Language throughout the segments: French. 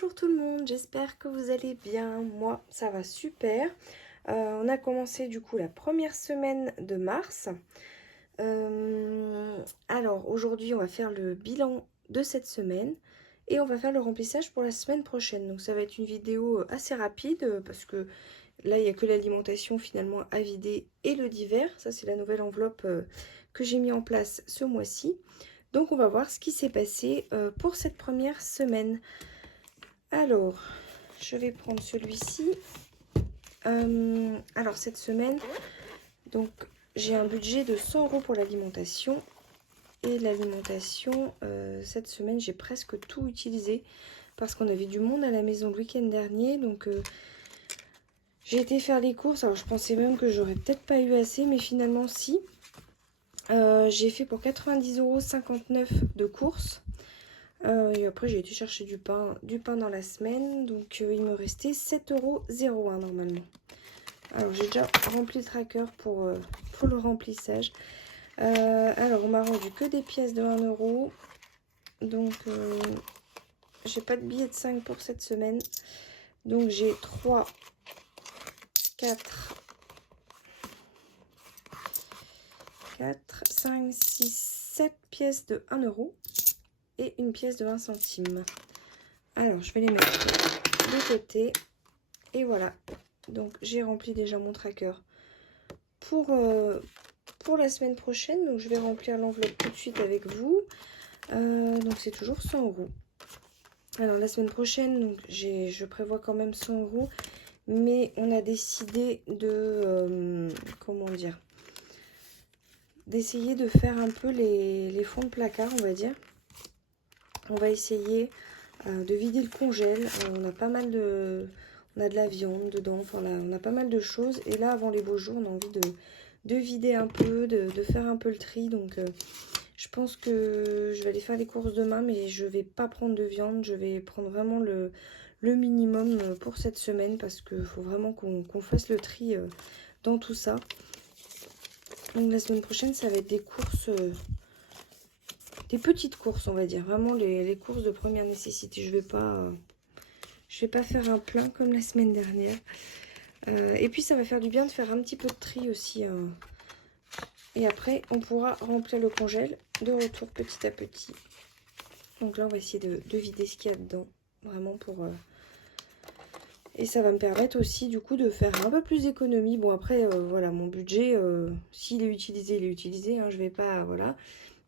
Bonjour tout le monde, j'espère que vous allez bien. Moi, ça va super. On a commencé du coup la première semaine de mars. Alors aujourd'hui, on va faire le bilan de cette semaine et on va faire le remplissage pour la semaine prochaine. Donc ça va être une vidéo assez rapide parce que là, il n'y a que l'alimentation finalement à vider et le divers. Ça, c'est la nouvelle enveloppe que j'ai mis en place ce mois-ci. Donc on va voir ce qui s'est passé pour cette première semaine. Alors, je vais prendre celui-ci. Alors, cette semaine, donc j'ai un budget de 100 € pour l'alimentation. Et l'alimentation, cette semaine, j'ai presque tout utilisé parce qu'on avait du monde à la maison le week-end dernier. Donc, j'ai été faire les courses. Alors, je pensais même que j'aurais peut-être pas eu assez, mais finalement, si. J'ai fait pour 90,59 € de courses. Et après j'ai été chercher du pain dans la semaine, donc il me restait 7,01 € normalement. Alors j'ai déjà rempli le tracker pour le remplissage. Alors on m'a rendu que des pièces de 1 €, donc j'ai pas de billets de 5 pour cette semaine. Donc j'ai 3, 4, 5, 6, 7 pièces de 1 € et une pièce de 20 centimes. Alors je vais les mettre de côté et voilà. Donc j'ai rempli déjà mon tracker pour la semaine prochaine. Donc je vais remplir l'enveloppe tout de suite avec vous. Donc c'est toujours 100 €. Alors la semaine prochaine, donc je prévois quand même 100 €. Mais on a décidé de, comment dire, d'essayer de faire un peu les fonds de placard, on va dire. On va essayer de vider le congèle. On a pas mal de... On a de la viande dedans, enfin là, on a pas mal de choses. Et là, avant les beaux jours, on a envie de vider un peu, de faire un peu le tri. Donc, je pense que je vais aller faire les courses demain, mais je vais pas prendre de viande. Je vais prendre vraiment le minimum pour cette semaine parce qu'il faut vraiment qu'on fasse le tri dans tout ça. Donc, la semaine prochaine, ça va être des courses... des petites courses, on va dire. Vraiment les courses de première nécessité. Je vais pas faire un plein comme la semaine dernière. Et puis ça va faire du bien de faire un petit peu de tri aussi. Et après, on pourra remplir le congèle de retour petit à petit. Donc là, on va essayer de vider ce qu'il y a dedans. Vraiment pour... Et ça va me permettre aussi du coup de faire un peu plus d'économie. Bon après, voilà, mon budget, s'il est utilisé, il est utilisé. Hein, je vais pas... Voilà.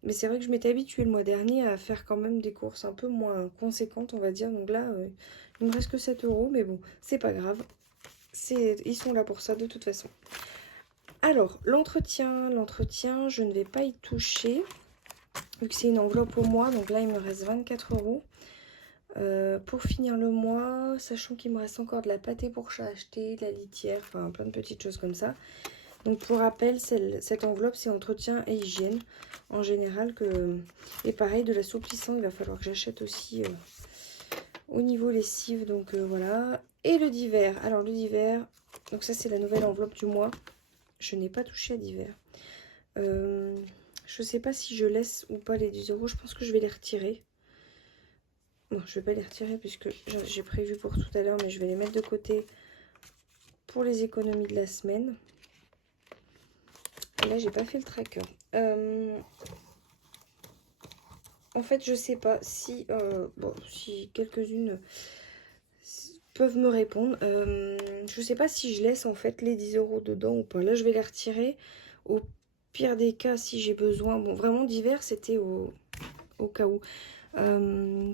Mais c'est vrai que je m'étais habituée le mois dernier à faire quand même des courses un peu moins conséquentes, on va dire. Donc là, il me reste que 7 €. Mais bon, c'est pas grave. Ils sont là pour ça de toute façon. Alors, l'entretien, je ne vais pas y toucher. Vu que c'est une enveloppe au mois. Donc là, il me reste 24 €. Pour finir le mois, sachant qu'il me reste encore de la pâtée pour chat acheter, de la litière, enfin plein de petites choses comme ça. Donc pour rappel, cette enveloppe, c'est entretien et hygiène en général. Et pareil, de l'assouplissant, il va falloir que j'achète aussi au niveau lessive. Donc voilà. Et le divers. Alors le divers, donc ça c'est la nouvelle enveloppe du mois. Je n'ai pas touché à divers. Je sais pas si je laisse ou pas les 10 €. Je pense que je vais les retirer. Non, je vais pas les retirer puisque j'ai prévu pour tout à l'heure. Mais je vais les mettre de côté pour les économies de la semaine. Et là, j'ai pas fait le tracker. En fait, je sais pas si, si quelques-unes peuvent me répondre. Je sais pas si je laisse en fait les 10 € dedans ou pas. Là, je vais les retirer. Au pire des cas, si j'ai besoin. Bon, vraiment divers, c'était au cas où.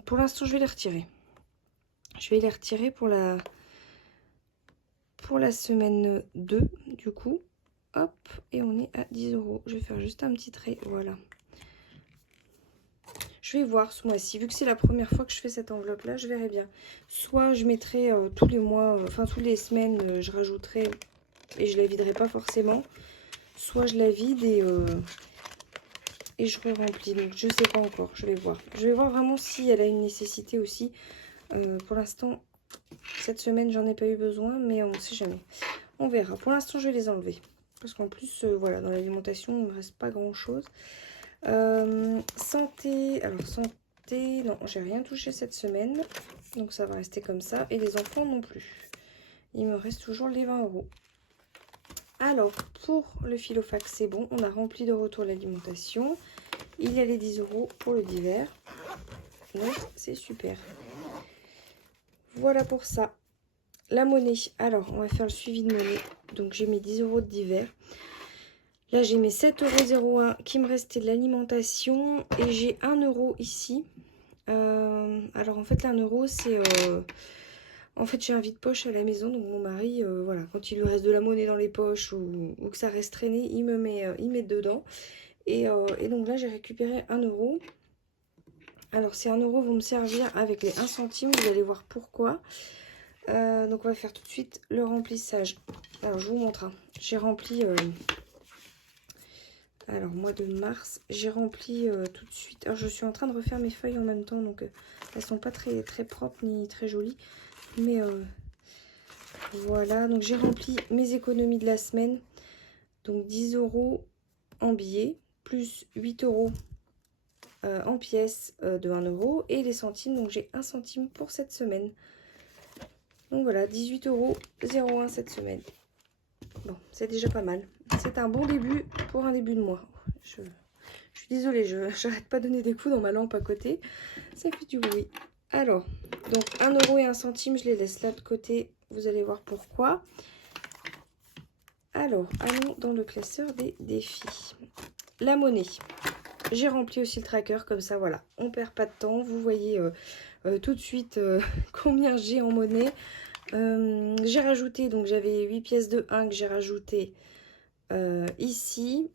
Pour l'instant, je vais les retirer. Je vais les retirer pour la semaine 2, du coup. Hop, et on est à 10 €. Je vais faire juste un petit trait, voilà. Je vais voir ce mois-ci, vu que c'est la première fois que je fais cette enveloppe-là, je verrai bien. Soit je mettrai tous les mois, enfin toutes les semaines, je rajouterai et je la viderai pas forcément. Soit je la vide et je re-remplis. Donc je sais pas encore, je vais voir. Je vais voir vraiment si elle a une nécessité aussi. Pour l'instant, cette semaine, j'en ai pas eu besoin, mais on ne sait jamais. On verra. Pour l'instant, je vais les enlever. Parce qu'en plus, voilà, dans l'alimentation, il ne me reste pas grand-chose. Santé. Alors, resté... Non, j'ai rien touché cette semaine. Donc ça va rester comme ça. Et les enfants non plus. Il me reste toujours les 20 €. Alors, pour le Filofax, c'est bon. On a rempli de retour l'alimentation. Il y a les 10 € pour le divers. Donc, c'est super. Voilà pour ça. La monnaie. Alors, on va faire le suivi de monnaie. Donc, j'ai mes 10 € de divers. Là, j'ai mes 7,01 € qui me restait de l'alimentation. Et j'ai 1 € ici. Alors, en fait, l'1 €, c'est... En fait, j'ai un vide-poche à la maison. Donc, mon mari, voilà, quand il lui reste de la monnaie dans les poches ou que ça reste traîné, il met dedans. Et donc là, j'ai récupéré 1 €. Alors, ces 1 € vont me servir avec les 1 centime. Vous allez voir pourquoi. Donc, on va faire tout de suite le remplissage. Alors, je vous montre. Hein. J'ai rempli... alors, mois de mars, j'ai rempli tout de suite. Alors, je suis en train de refaire mes feuilles en même temps. Donc, elles sont pas très, très propres ni très jolies. Mais voilà. Donc, j'ai rempli mes économies de la semaine. Donc, 10 € en billets. Plus 8 € en pièces de 1 € et les centimes, donc j'ai 1 centime pour cette semaine. Donc voilà, 18,01 € cette semaine. Bon, c'est déjà pas mal. C'est un bon début pour un début de mois. Je suis désolée, j'arrête pas de donner des coups dans ma lampe à côté. Ça fait du bruit. Alors, donc 1 € et 1 centime, je les laisse là de côté. Vous allez voir pourquoi. Alors, allons dans le classeur des défis. La monnaie. J'ai rempli aussi le tracker, comme ça, voilà. On perd pas de temps. Vous voyez tout de suite combien j'ai en monnaie. J'ai rajouté, donc j'avais 8 pièces de 1 que j'ai rajouté ici.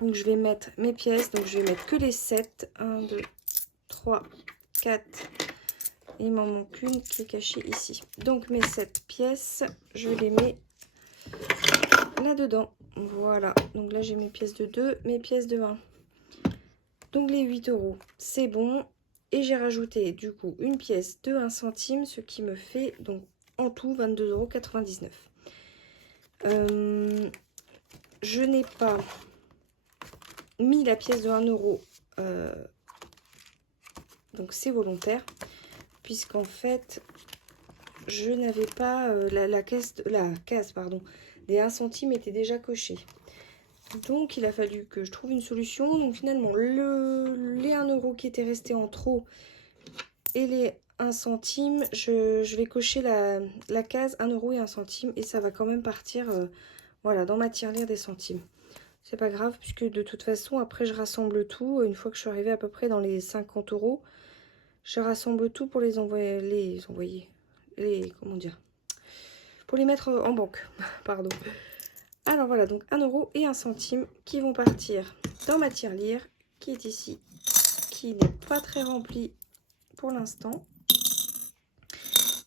Donc je vais mettre mes pièces. Donc je vais mettre que les 7. 1, 2, 3, 4. Il m'en manque une qui est cachée ici. Donc mes 7 pièces, je les mets là-dedans. Voilà. Donc là j'ai mes pièces de 2, mes pièces de 1. Donc les 8 €, c'est bon. Et j'ai rajouté du coup une pièce de 1 centime, ce qui me fait donc en tout 22,99 €. Je n'ai pas mis la pièce de 1 €, donc c'est volontaire, puisqu'en fait je n'avais pas la case pardon, des 1 centime était déjà cochée. Donc il a fallu que je trouve une solution. Donc finalement les 1 € qui étaient restés en trop et les 1 centime, je vais cocher la case 1 € et 1 centime et ça va quand même partir voilà, dans ma tirelire des centimes. C'est pas grave puisque de toute façon après je rassemble tout. Une fois que je suis arrivée à peu près dans les 50 €, je rassemble tout pour les envoyer, comment dire, pour les mettre en banque. Pardon. Alors voilà, donc 1 € et 1 centime qui vont partir dans ma tirelire qui est ici, qui n'est pas très remplie pour l'instant.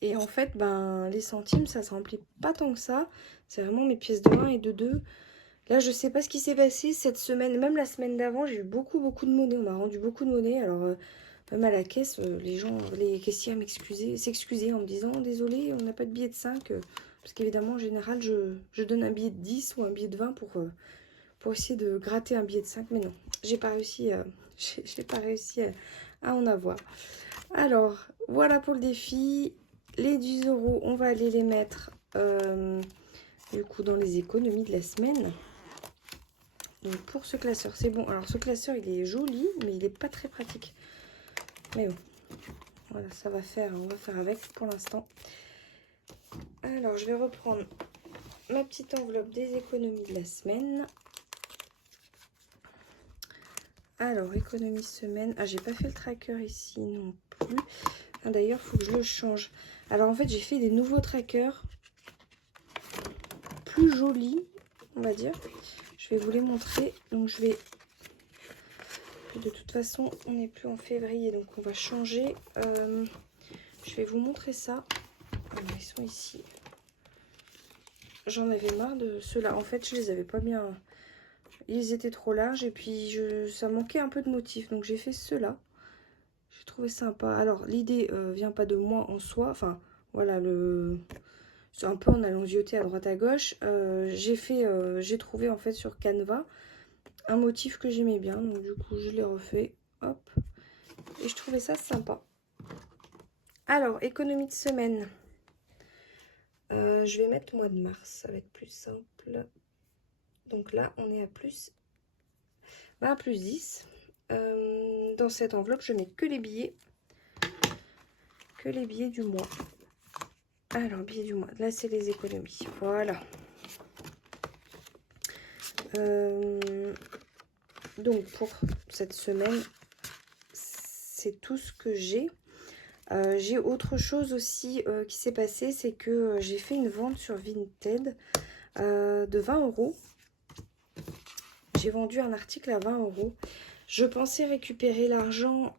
Et en fait, ben, les centimes, ça se remplit pas tant que ça. C'est vraiment mes pièces de 1 et de 2. Là, je sais pas ce qui s'est passé cette semaine. Même la semaine d'avant, j'ai eu beaucoup de monnaie. On m'a rendu beaucoup de monnaie. Alors, même à la caisse, les caissières s'excusaient en me disant « Désolé, on n'a pas de billet de 5 ». Parce qu'évidemment, en général, je donne un billet de 10 ou un billet de 20 pour essayer de gratter un billet de 5. Mais non, j'ai pas réussi, j'ai pas réussi à en avoir. Alors, voilà pour le défi. Les 10 €, on va aller les mettre du coup dans les économies de la semaine. Donc pour ce classeur, c'est bon. Alors ce classeur, il est joli, mais il n'est pas très pratique. Mais bon, voilà, ça va faire, on va faire avec pour l'instant. Alors, je vais reprendre ma petite enveloppe des économies de la semaine. Alors, économie semaine. Ah, j'ai pas fait le tracker ici non plus. Ah, d'ailleurs, il faut que je le change. Alors, en fait, j'ai fait des nouveaux trackers plus jolis, on va dire. Je vais vous les montrer. Donc, je vais... De toute façon, on n'est plus en février, donc on va changer. Je vais vous montrer ça. Alors, ils sont ici. J'en avais marre de ceux-là. En fait, je les avais pas bien... Ils étaient trop larges et puis ça manquait un peu de motif. Donc, j'ai fait ceux-là. J'ai trouvé sympa. Alors, l'idée vient pas de moi en soi. Enfin, voilà, c'est un peu en allant zioter à droite à gauche. J'ai trouvé en fait sur Canva un motif que j'aimais bien. Donc, du coup, je l'ai refait. Hop. je trouvais ça sympa. Alors, économie de semaine. Je vais mettre le mois de mars, ça va être plus simple. Donc là, on est à plus, plus 10. Dans cette enveloppe, je mets que les billets. Que les billets du mois. Alors, billets du mois. Là, c'est les économies. Voilà. Donc, pour cette semaine, c'est tout ce que j'ai. J'ai autre chose aussi qui s'est passé, c'est que j'ai fait une vente sur Vinted de 20 €. J'ai vendu un article à 20 €. Je pensais récupérer l'argent,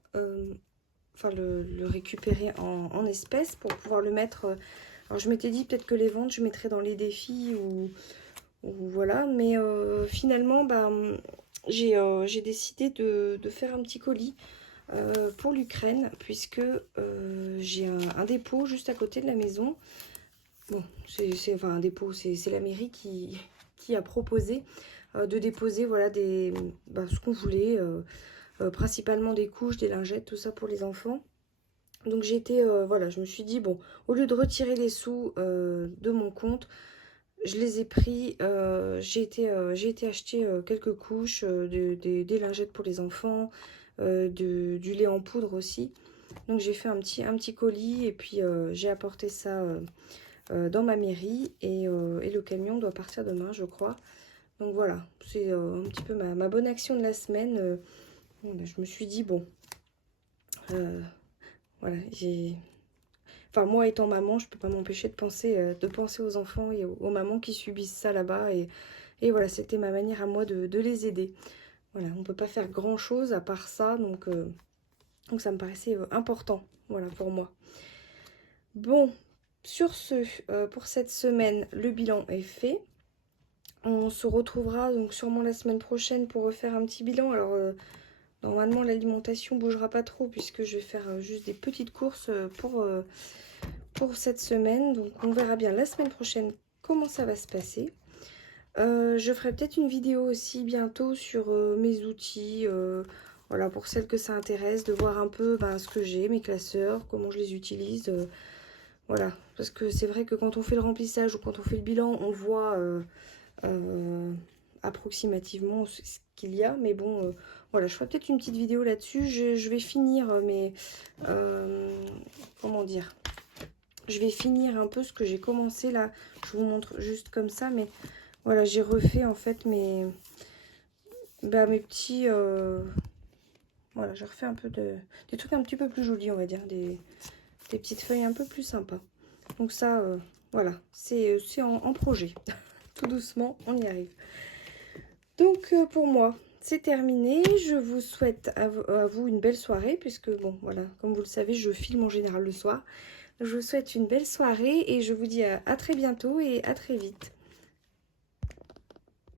enfin le récupérer en espèces pour pouvoir le mettre. Alors je m'étais dit peut-être que les ventes je mettrais dans les défis ou voilà, mais finalement j'ai décidé de faire un petit colis pour l'Ukraine, puisque j'ai un dépôt juste à côté de la maison. Bon, enfin un dépôt, c'est la mairie qui a proposé de déposer voilà, ce qu'on voulait, principalement des couches, des lingettes, tout ça pour les enfants. Donc voilà, je me suis dit, bon, au lieu de retirer les sous de mon compte, je les ai pris, j'ai été acheter quelques couches, des lingettes pour les enfants, du lait en poudre aussi. Donc j'ai fait un petit colis et puis j'ai apporté ça dans ma mairie et le camion doit partir demain, je crois. Donc voilà, c'est un petit peu ma bonne action de la semaine. Je me suis dit, bon, voilà, enfin, moi étant maman, je peux pas m'empêcher de penser aux enfants et aux mamans qui subissent ça là-bas. Et voilà, c'était ma manière à moi de les aider. Voilà, on peut pas faire grand-chose à part ça, donc ça me paraissait important, voilà, pour moi. Bon, sur ce, pour cette semaine, le bilan est fait. On se retrouvera donc sûrement la semaine prochaine pour refaire un petit bilan. Alors, normalement, l'alimentation bougera pas trop puisque je vais faire juste des petites courses pour cette semaine. Donc, on verra bien la semaine prochaine comment ça va se passer. Je ferai peut-être une vidéo aussi bientôt sur mes outils. Voilà, pour celles que ça intéresse, de voir un peu ce que j'ai, mes classeurs, comment je les utilise. Voilà, parce que c'est vrai que quand on fait le remplissage ou quand on fait le bilan, on voit approximativement ce qu'il y a. Mais bon, voilà, je ferai peut-être une petite vidéo là-dessus. Je vais finir comment dire, je vais finir un peu ce que j'ai commencé là. Je vous montre juste comme ça, mais voilà, j'ai refait en fait mes petits... voilà, j'ai refait un peu des trucs un petit peu plus jolis, on va dire, des petites feuilles un peu plus sympas. Donc ça, voilà, c'est en projet. Tout doucement, on y arrive. Donc pour moi, c'est terminé. Je vous souhaite à vous une belle soirée, puisque bon, voilà, comme vous le savez, je filme en général le soir. Je vous souhaite une belle soirée et je vous dis à très bientôt et à très vite.